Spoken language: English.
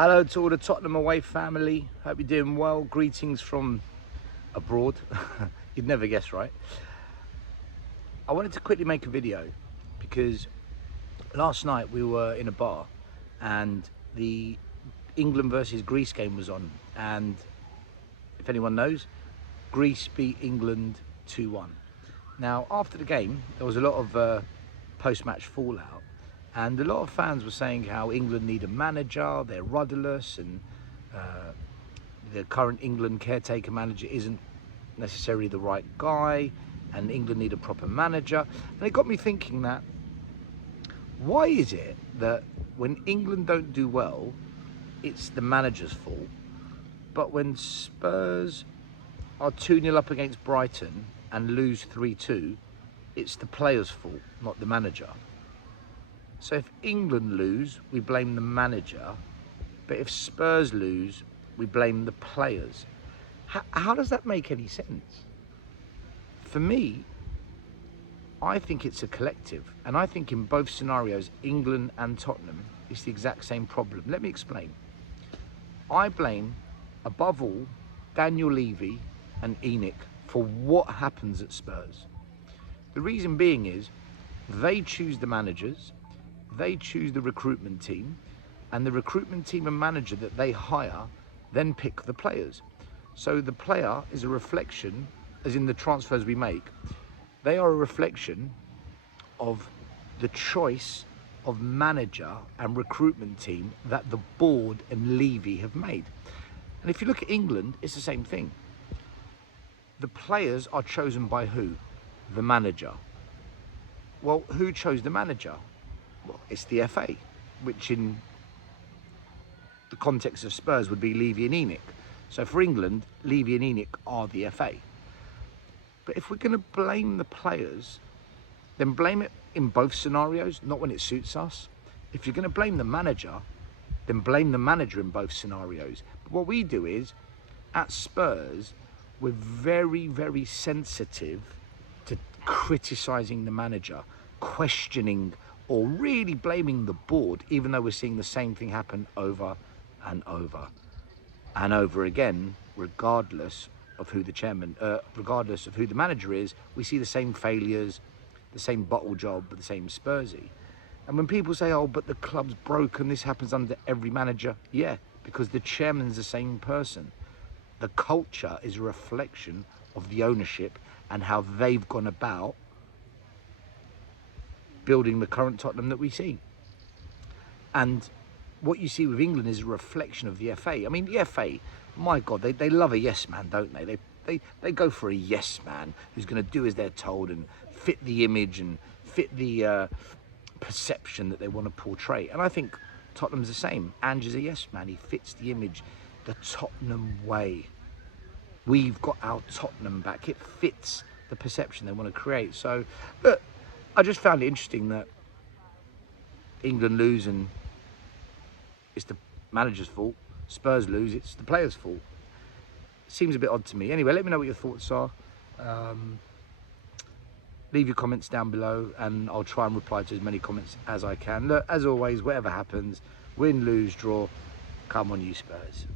Hello to all the Tottenham away family. Hope you're doing well. Greetings from abroad. You'd never guess, right? I wanted to quickly make a video because last night we were in a bar and the England versus Greece game was on, and if anyone knows, Greece beat England 2-1. Now after the game there was a lot of post-match fallout, and a lot of fans were saying how England need a manager, they're rudderless, and the current England caretaker manager isn't necessarily the right guy, and England need a proper manager. And it got me thinking that, why is it that when England don't do well, it's the manager's fault, but when Spurs are 2-0 up against Brighton and lose 3-2, it's the players' fault, not the manager? So if England lose, we blame the manager, but if Spurs lose, we blame the players. How does that make any sense? For me, I think it's a collective, and I think in both scenarios, England and Tottenham, it's the exact same problem. Let me explain. I blame, above all, Daniel Levy and Enoch for what happens at Spurs. The reason being is they choose the managers, they choose the recruitment team, and the recruitment team and manager that they hire then pick the players. So the player is a reflection, as in the transfers we make, they are a reflection of the choice of manager and recruitment team that the board and Levy have made. And if you look at England, it's the same thing. The players are chosen by who? The manager. Well, who chose the manager? Well, it's the FA, which in the context of Spurs would be Levy and Enoch. So for England, Levy and Enoch are the FA. But if we're going to blame the players, then blame it in both scenarios, not when it suits us. If you're going to blame the manager, then blame the manager in both scenarios. But what we do is, at Spurs, we're very, very sensitive to criticising the manager, questioning or really blaming the board, even though we're seeing the same thing happen over and over and over again, regardless of who the chairman, regardless of who the manager is. We see the same failures, the same bottle job, but the same Spursy. And when people say, oh, but the club's broken, this happens under every manager, yeah, because the chairman's the same person. The culture is a reflection of the ownership and how they've gone about building the current Tottenham that we see. And what you see with England is a reflection of the FA. I mean, the FA, my God, they love a yes man, don't they? They go for a yes man who's going to do as they're told and fit the image and fit the perception that they want to portray. And I think Tottenham's the same. Ange is a yes man. He fits the image, the Tottenham way. We've got our Tottenham back. It fits the perception they want to create. So, look, I just found it interesting that England lose and it's the manager's fault. Spurs lose, it's the players' fault. Seems a bit odd to me. Anyway, let me know what your thoughts are. Leave your comments down below and I'll try and reply to as many comments as I can. Look, as always, whatever happens, win, lose, draw, come on you Spurs.